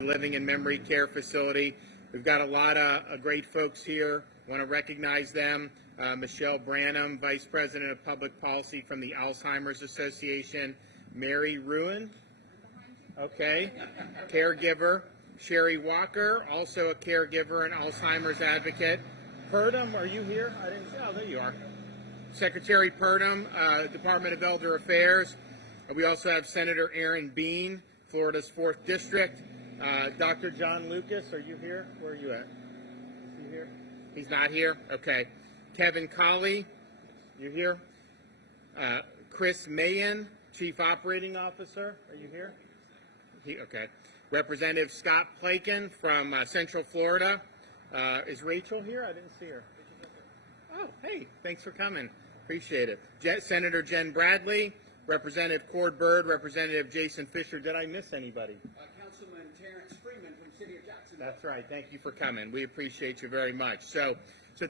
Living and Memory Care Facility. We've got a lot of great folks here. I want to recognize them. Michelle Branham, Vice President of Public Policy from the Alzheimer's Association. Mary Ruin, okay, caregiver. Sherry Walker, also a caregiver and Alzheimer's advocate. Purdom, are you here? I didn't see. Oh, there you are. Secretary Purdom, Department of Elder Affairs. We also have Senator Aaron Bean, Florida's 4th District. Dr. John Lucas, are you here? Where are you at? Is he here? He's not here? Okay. Kevin Colley, you here? Chris Mayen, Chief Operating Officer, are you here? Okay. Representative Scott Plakin from Central Florida. Is Rachel here? I didn't see her. Oh, hey, thanks for coming. Appreciate it. Senator Jen Bradley, Representative Cord Bird, Representative Jason Fisher. Did I miss anybody? Councilman Terrence Freeman from the City of Jacksonville. That's right. Thank you for coming. We appreciate you very much. So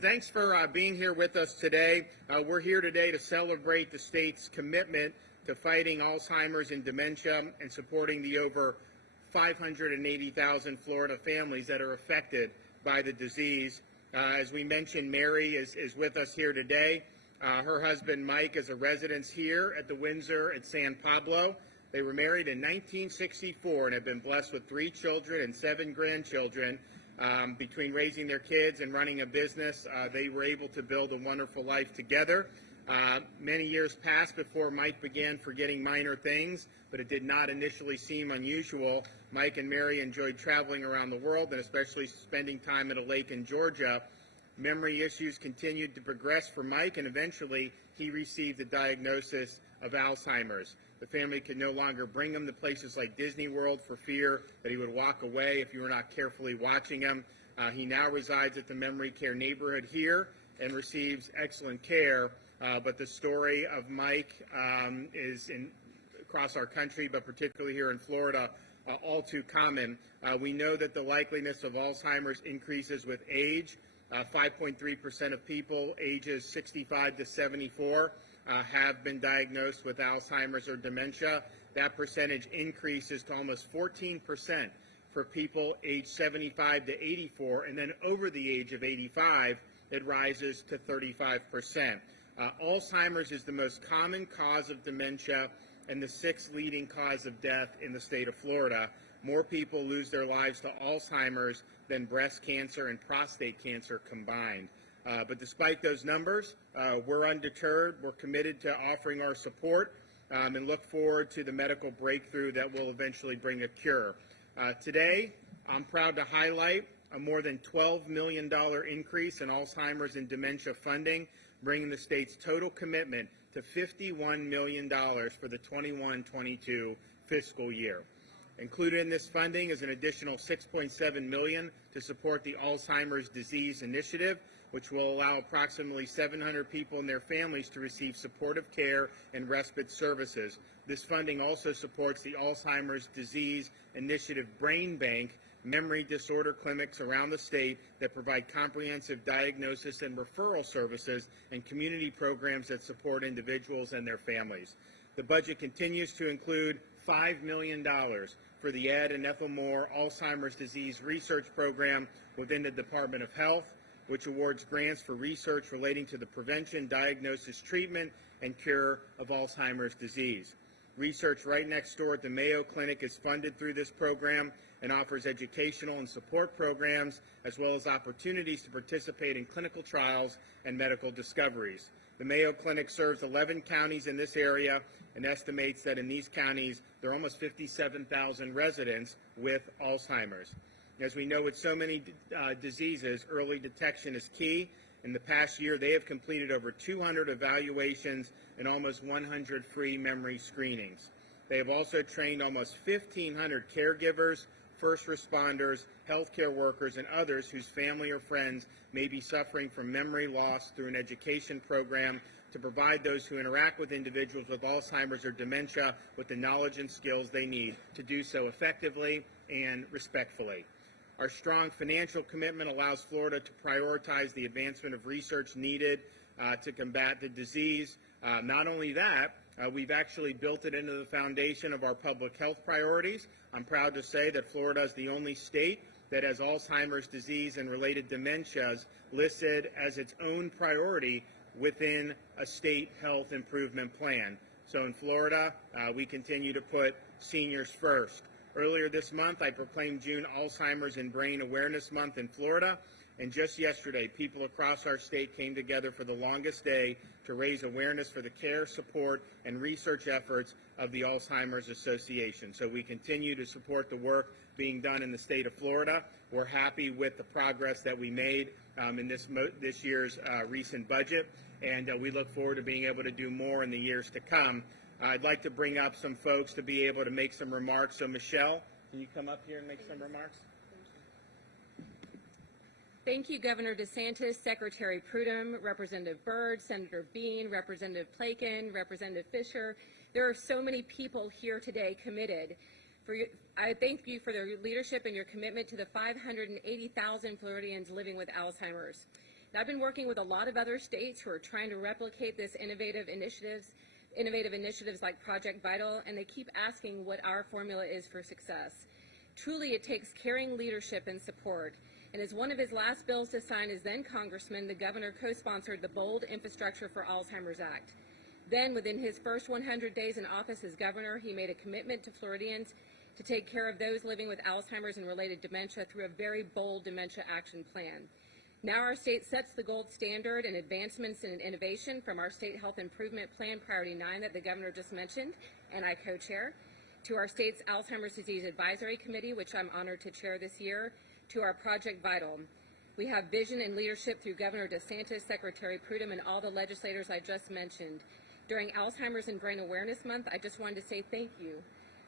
thanks for being here with us today. We're here today to celebrate the state's commitment to fighting Alzheimer's and dementia and supporting the over 580,000 Florida families that are affected by the disease. As we mentioned, Mary is with us here today. Her husband, Mike, is a resident here at the Windsor at San Pablo. They were married in 1964 and have been blessed with 3 children and 7 grandchildren. Between raising their kids and running a business, they were able to build a wonderful life together. Many years passed before Mike began forgetting minor things, but it did not initially seem unusual. Mike and Mary enjoyed traveling around the world and especially spending time at a lake in Georgia. Memory issues continued to progress for Mike, and eventually he received a diagnosis of Alzheimer's. The family could no longer bring him to places like Disney World for fear that he would walk away if you were not carefully watching him. He now resides at the Memory Care neighborhood here and receives excellent care. But the story of Mike is across our country, but particularly here in Florida, all too common. We know that the likeliness of Alzheimer's increases with age. 5.3% of people ages 65 to 74 have been diagnosed with Alzheimer's or dementia. That percentage increases to almost 14% for people aged 75 to 84, and then over the age of 85, it rises to 35%. Alzheimer's is the most common cause of dementia and the 6th leading cause of death in the state of Florida. More people lose their lives to Alzheimer's than breast cancer and prostate cancer combined. But despite those numbers, we're undeterred. We're committed to offering our support and look forward to the medical breakthrough that will eventually bring a cure. Today, I'm proud to highlight a more than $12 million increase in Alzheimer's and dementia funding, bringing the state's total commitment to $51 million for the 21-22 fiscal year. Included in this funding is an additional $6.7 million to support the Alzheimer's Disease Initiative, which will allow approximately 700 people and their families to receive supportive care and respite services. This funding also supports the Alzheimer's Disease Initiative Brain Bank memory disorder clinics around the state that provide comprehensive diagnosis and referral services and community programs that support individuals and their families. The budget continues to include $5 million for the Ed and Ethel Moore Alzheimer's Disease Research Program within the Department of Health, which awards grants for research relating to the prevention, diagnosis, treatment, and cure of Alzheimer's disease. Research right next door at the Mayo Clinic is funded through this program and offers educational and support programs, as well as opportunities to participate in clinical trials and medical discoveries. The Mayo Clinic serves 11 counties in this area and estimates that in these counties there are almost 57,000 residents with Alzheimer's. As we know with so many diseases, early detection is key. In the past year, they have completed over 200 evaluations and almost 100 free memory screenings. They have also trained almost 1,500 caregivers, first responders, healthcare workers, and others whose family or friends may be suffering from memory loss through an education program to provide those who interact with individuals with Alzheimer's or dementia with the knowledge and skills they need to do so effectively and respectfully. Our strong financial commitment allows Florida to prioritize the advancement of research needed to combat the disease. Not only that, We've actually built it into the foundation of our public health priorities. I'm proud to say that Florida is the only state that has Alzheimer's disease and related dementias listed as its own priority within a state health improvement plan. So in Florida, we continue to put seniors first. Earlier this month, I proclaimed June Alzheimer's and Brain Awareness Month in Florida. And just yesterday, people across our state came together for the longest day to raise awareness for the care, support, and research efforts of the Alzheimer's Association. So we continue to support the work being done in the state of Florida. We're happy with the progress that we made in this year's recent budget, and we look forward to being able to do more in the years to come. I'd like to bring up some folks to be able to make some remarks. So Michelle, can you come up here and make some remarks? Thank you, Governor DeSantis, Secretary Prudhomme, Representative Byrd, Senator Bean, Representative Plakin, Representative Fisher. There are so many people here today committed. I thank you for their leadership and your commitment to the 580,000 Floridians living with Alzheimer's. And I've been working with a lot of other states who are trying to replicate this innovative initiatives like Project Vital, and they keep asking what our formula is for success. Truly, it takes caring leadership and support. And as one of his last bills to sign as then Congressman, the governor co-sponsored the Bold Infrastructure for Alzheimer's Act. Then, within his first 100 days in office as governor, he made a commitment to Floridians to take care of those living with Alzheimer's and related dementia through a very bold dementia action plan. Now our state sets the gold standard in advancements in innovation from our State Health Improvement Plan Priority 9 that the governor just mentioned, and I co-chair, to our state's Alzheimer's Disease Advisory Committee, which I'm honored to chair this year, to our Project Vital. We have vision and leadership through Governor DeSantis, Secretary Prudhomme, and all the legislators I just mentioned. During Alzheimer's and Brain Awareness Month, I just wanted to say thank you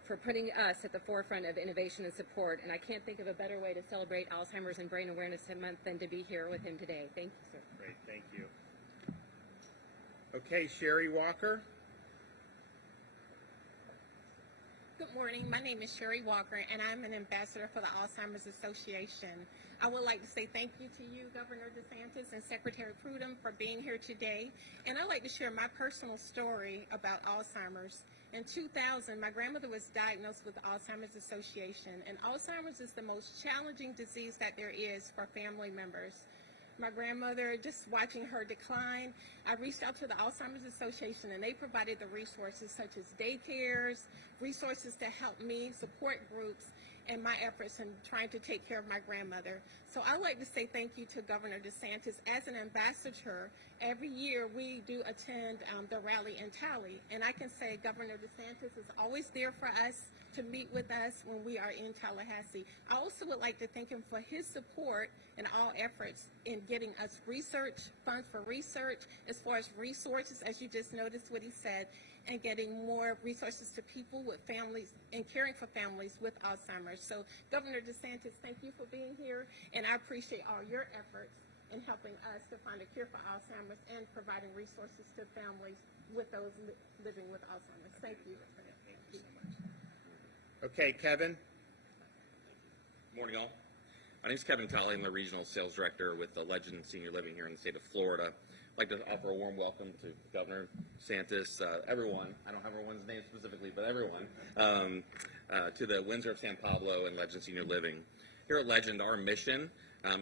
for putting us at the forefront of innovation and support, and I can't think of a better way to celebrate Alzheimer's and Brain Awareness Month than to be here with him today. Thank you, sir. Great, thank you. Okay, Sherry Walker. Good morning. My name is Sherry Walker, and I'm an ambassador for the Alzheimer's Association. I would like to say thank you to you, Governor DeSantis and Secretary Prudhomme, for being here today. And I'd like to share my personal story about Alzheimer's. In 2000, my grandmother was diagnosed with the Alzheimer's Association, and Alzheimer's is the most challenging disease that there is for family members. My grandmother, just watching her decline, I reached out to the Alzheimer's Association, and they provided the resources such as daycares, resources to help me, support groups, and my efforts in trying to take care of my grandmother. So I'd like to say thank you to Governor DeSantis. As an ambassador, every year we do attend the rally and tally, and I can say Governor DeSantis is always there for us to meet with us when we are in Tallahassee. I also would like to thank him for his support in all efforts in getting us funds for research, as far as resources, as you just noticed what he said, and getting more resources to people with families and caring for families with Alzheimer's. So Governor DeSantis, thank you for being here, and I appreciate all your efforts in helping us to find a cure for Alzheimer's and providing resources to families with those living with Alzheimer's. Thank you. Thank you so much. Okay, Kevin. Good morning, all. My name is Kevin Tolley. I'm the Regional Sales Director with the Legend Senior Living here in the state of Florida. I'd like to offer a warm welcome to Governor DeSantis, everyone, I don't have everyone's name specifically, but everyone, to the Windsor of San Pablo and Legend Senior Living. Here at Legend, our mission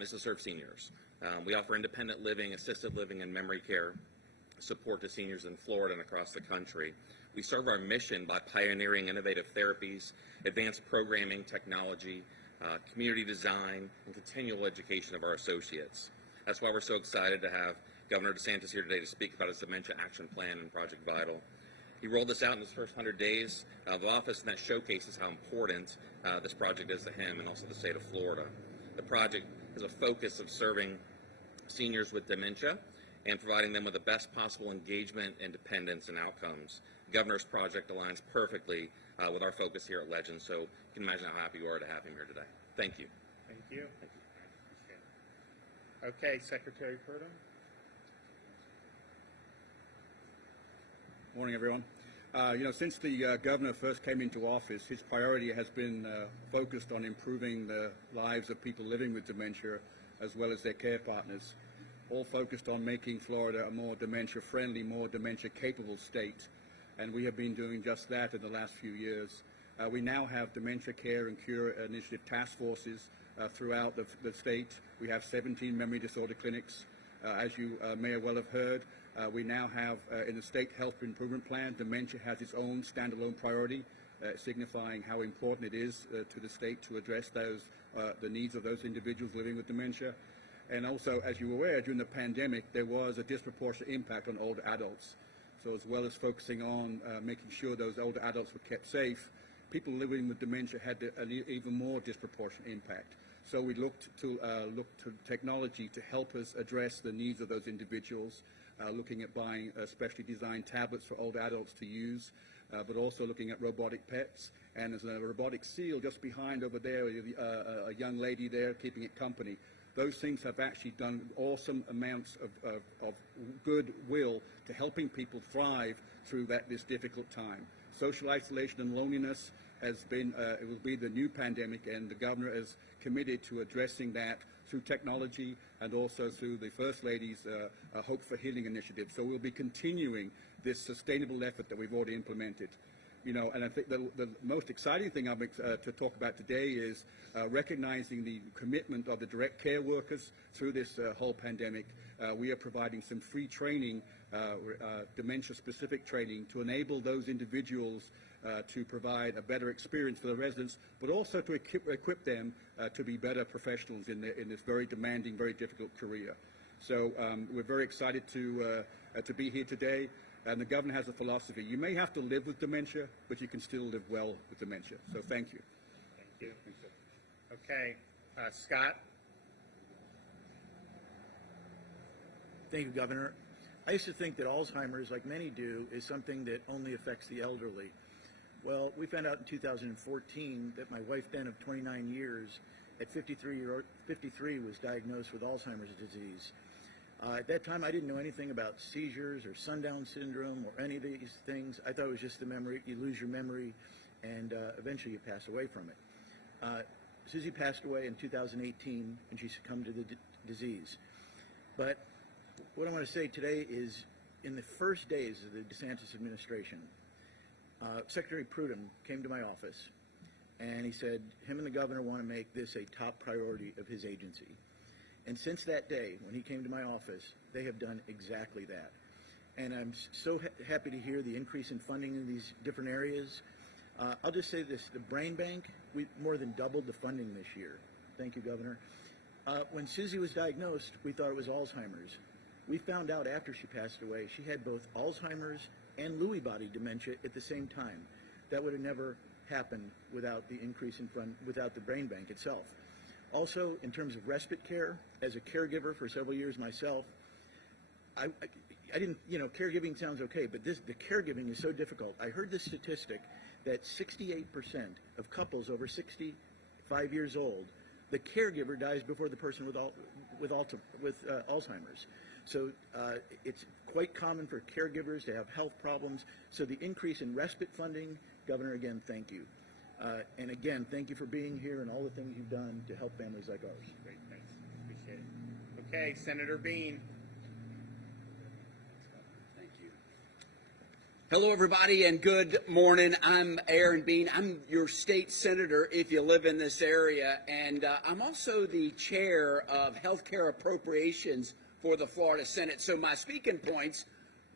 is to serve seniors. We offer independent living, assisted living, and memory care support to seniors in Florida and across the country. We serve our mission by pioneering innovative therapies, advanced programming, technology, community design, and continual education of our associates. That's why we're so excited to have Governor DeSantis here today to speak about his Dementia Action Plan and Project Vital. He rolled this out in his first 100 days of office, and that showcases how important this project is to him and also the state of Florida. The project has a focus of serving seniors with dementia and providing them with the best possible engagement, independence, and outcomes. The governor's project aligns perfectly with our focus here at Legend, so you can imagine how happy you are to have him here today. Thank you. Thank you. Okay, Secretary Prudhomme. Morning, everyone. Since the governor first came into office, his priority has been focused on improving the lives of people living with dementia as well as their care partners, all focused on making Florida a more dementia-friendly, more dementia-capable state. and we have been doing just that in the last few years. We now have dementia care and cure initiative task forces throughout the state. We have 17 memory disorder clinics. As you may well have heard, we now have in the state health improvement plan, dementia has its own standalone priority, signifying how important it is to the state to address the needs of those individuals living with dementia. And also, as you're aware, during the pandemic, there was a disproportionate impact on older adults. So as well as focusing on making sure those older adults were kept safe, people living with dementia had an even more disproportionate impact. So we looked to technology to help us address the needs of those individuals, looking at buying specially designed tablets for older adults to use, but also looking at robotic pets. And there's a robotic seal just behind over there, a young lady there keeping it company. Those things have actually done awesome amounts of goodwill to helping people thrive through this difficult time. Social isolation and loneliness has been, it will be the new pandemic, and the governor is committed to addressing that through technology and also through the First Lady's Hope for Healing initiative. So we'll be continuing this sustainable effort that we've already implemented. You know, and I think the most exciting thing I'm to talk about today is recognizing the commitment of the direct care workers through this whole pandemic. We are providing some free training, dementia-specific training, to enable those individuals to provide a better experience for the residents, but also to equip them to be better professionals in this very demanding, very difficult career. So we're very excited to be here today. And the governor has a philosophy. You may have to live with dementia, but you can still live well with dementia. So thank you. Thank you. Okay. Scott? Thank you, Governor. I used to think that Alzheimer's, like many do, is something that only affects the elderly. Well, we found out in 2014 that my wife, then of 29 years, at 53 was diagnosed with Alzheimer's disease. At that time, I didn't know anything about seizures or sundown syndrome or any of these things. I thought it was just the memory. You lose your memory, and eventually you pass away from it. Susie passed away in 2018, and she succumbed to the disease. But what I want to say today is, in the first days of the DeSantis administration, Secretary Prudhomme came to my office, and he said him and the governor want to make this a top priority of his agency. And since that day, when he came to my office, they have done exactly that. And I'm so happy to hear the increase in funding in these different areas. I'll just say this, the brain bank, we more than doubled the funding this year. Thank you, Governor. When Susie was diagnosed, we thought it was Alzheimer's. We found out after she passed away, she had both Alzheimer's and Lewy body dementia at the same time. That would have never happened without the increase in fund, without the brain bank itself. Also, in terms of respite care, as a caregiver for several years myself, I didn't, you know, caregiving sounds okay, but the caregiving is so difficult. I heard this statistic that 68% of couples over 65 years old, the caregiver dies before the person with Alzheimer's. So it's quite common for caregivers to have health problems. So the increase in respite funding, Governor, again, thank you. And again, thank you for being here and all the things you've done to help families like ours. Great, thanks. Appreciate it. Okay, Senator Bean. Thank you. Hello, everybody, and good morning. I'm Aaron Bean. I'm your state senator if you live in this area, and I'm also the chair of healthcare appropriations for the Florida Senate. So my speaking points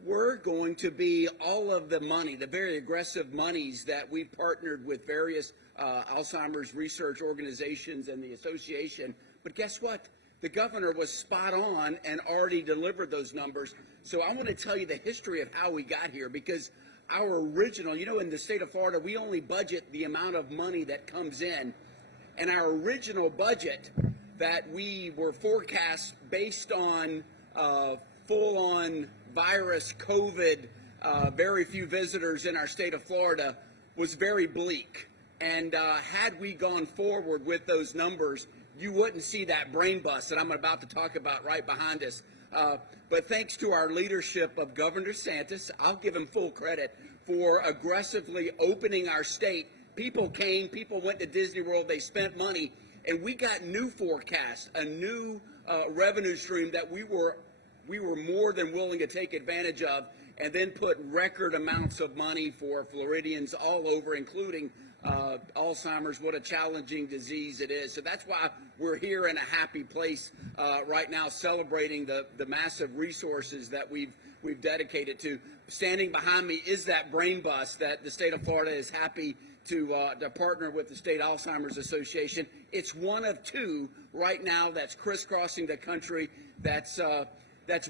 were going to be all of the money, the very aggressive monies that we've partnered with various Alzheimer's research organizations and the association. But guess what? The governor was spot on and already delivered those numbers. So I want to tell you the history of how we got here, because our original, you know, in the state of Florida, we only budget the amount of money that comes in. And our original budget that we were forecast based on full-on virus, COVID, very few visitors in our state of Florida, was very bleak. And had we gone forward with those numbers, you wouldn't see that brain bust that I'm about to talk about right behind us. But thanks to our leadership of Governor DeSantis, I'll give him full credit for aggressively opening our state. People came, people went to Disney World, they spent money, and we got new forecasts, a new revenue stream that we were more than willing to take advantage of. and then put record amounts of money for Floridians all over, including Alzheimer's. What a challenging disease it is. So that's why we're here in a happy place right now, celebrating the massive resources that we've dedicated to. Standing behind me is that brain bus that the state of Florida is happy to partner with the State Alzheimer's Association. It's one of two right now that's crisscrossing the country, that's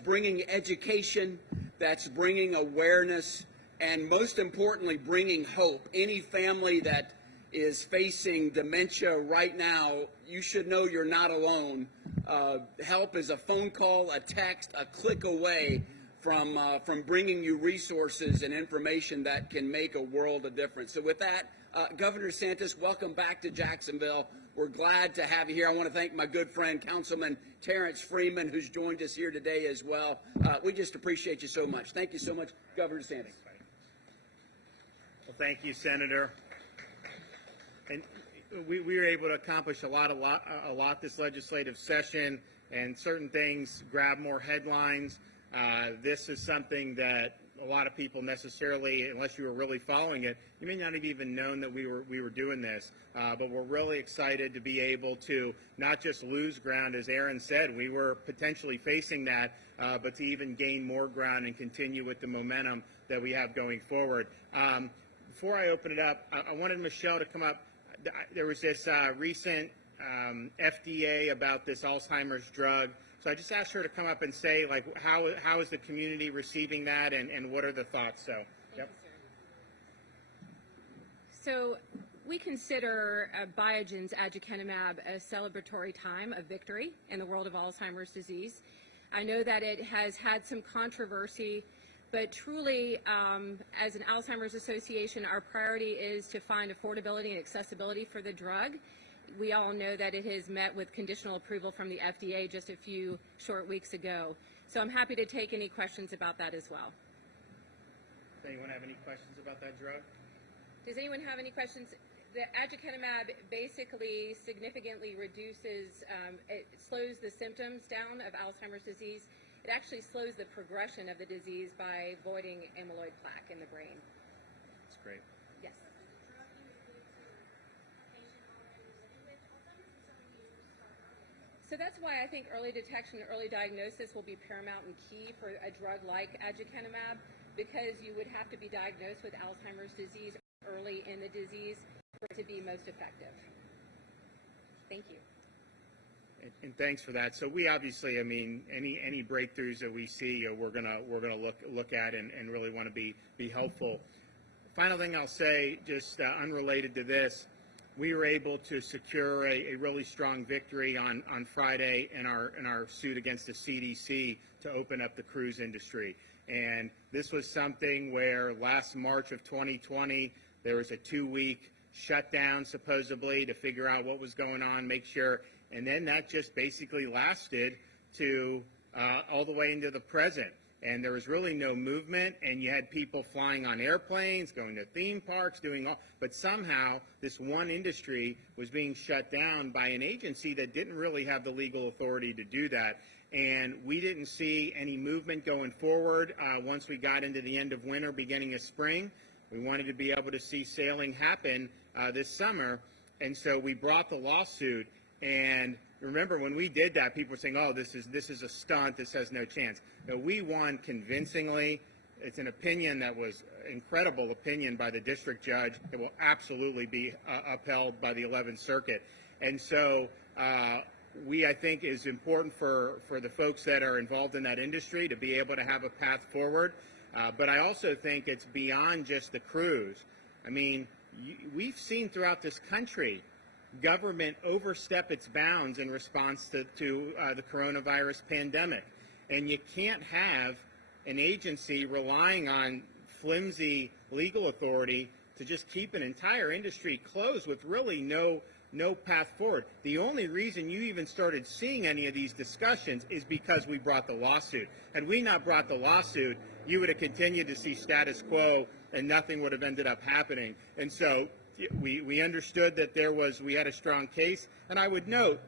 bringing education, that's bringing awareness, and most importantly, bringing hope. Any family that is facing dementia right now, you should know you're not alone. Help is a phone call, a text, a click away from bringing you resources and information that can make a world of difference. So with that, Governor DeSantis, welcome back to Jacksonville. We're glad to have you here. I want to thank my good friend, Councilman Terrence Freeman, who's joined us here today as well. We just appreciate you so much. Thank you so much, Governor DeSantis. Well, thank you, Senator. And we were able to accomplish a lot this legislative session, and certain things grab more headlines. This is something that a lot of people necessarily, unless you were really following it, you may not have even known that we were doing this. But we're really excited to be able to not just lose ground, as Aaron said, we were potentially facing that, but to even gain more ground and continue with the momentum that we have going forward. Before I open it up, I wanted Michelle to come up. There was this recent FDA about this Alzheimer's drug. So I just asked her to come up and say, like, how is the community receiving that, and what are the thoughts? So, yep. So we consider Biogen's aducanumab a celebratory time of victory in the world of Alzheimer's disease. I know that it has had some controversy, but truly, as an Alzheimer's Association, our priority is to find affordability and accessibility for the drug. We all know that it has met with conditional approval from the FDA just a few short weeks ago. So I'm happy to take any questions about that as well. Does anyone have any questions about that drug? Does anyone have any questions? The aducanumab basically significantly reduces, it slows the symptoms down of Alzheimer's disease. It actually slows the progression of the disease by voiding amyloid plaque in the brain. That's great. Yes. So that's why I think early detection and early diagnosis will be paramount and key for a drug like aducanumab, because you would have to be diagnosed with Alzheimer's disease early in the disease for it to be most effective. Thank you. And thanks for that. So we obviously, I mean, any breakthroughs that we see, we're gonna look at and really want to be helpful. Final thing I'll say, just unrelated to this, we were able to secure a really strong victory on Friday in our suit against the CDC to open up the cruise industry. And this was something where last March of 2020, there was a 2-week shutdown supposedly to figure out what was going on, make sure, and then that just basically lasted to all the way into the present. And there was really no movement, and you had people flying on airplanes, going to theme parks, doing all, but somehow this one industry was being shut down by an agency that didn't really have the legal authority to do that. And we didn't see any movement going forward once we got into the end of winter, beginning of spring. We wanted to be able to see sailing happen this summer, and so we brought the lawsuit. And remember, when we did that, people were saying, "Oh, this is a stunt. This has no chance." No, we won convincingly. It's an opinion that was incredible opinion by the district judge. It will absolutely be upheld by the 11th Circuit. And so I think is important for the folks that are involved in that industry to be able to have a path forward. But I also think it's beyond just the cruise. I mean, we've seen throughout this country government overstep its bounds in response to the coronavirus pandemic. And you can't have an agency relying on flimsy legal authority to just keep an entire industry closed with really no path forward. The only reason you even started seeing any of these discussions is because we brought the lawsuit. Had we not brought the lawsuit, you would have continued to see status quo and nothing would have ended up happening. And so we understood that we had a strong case. And I would note,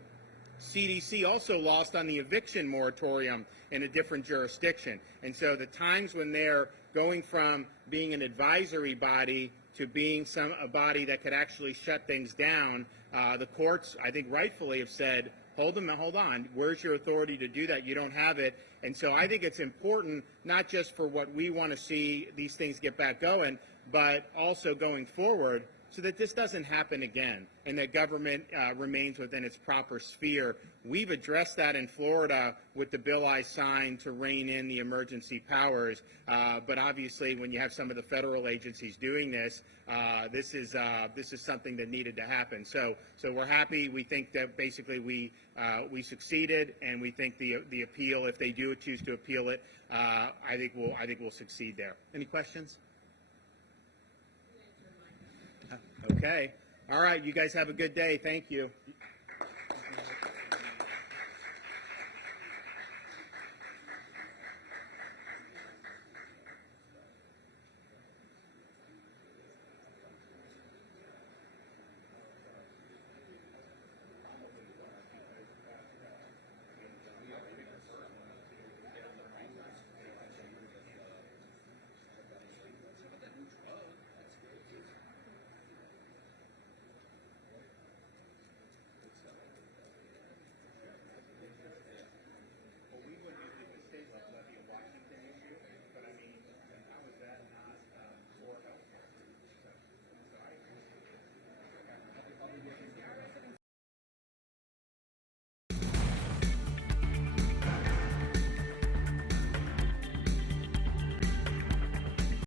CDC also lost on the eviction moratorium in a different jurisdiction. And so the times when they're going from being an advisory body to being a body that could actually shut things down, the courts, I think rightfully, have said, hold on, where's your authority to do that? You don't have it. And so I think it's important, not just for what we want to see these things get back going, but also going forward, so that this doesn't happen again and that government remains within its proper sphere. We've addressed that in Florida with the bill I signed to rein in the emergency powers. But obviously, when you have some of the federal agencies doing this, this is something that needed to happen. So we're happy. We think that basically we succeeded, and we think the appeal, if they do choose to appeal it, I think we'll succeed there. Any questions? Okay. All right. You guys have a good day. Thank you.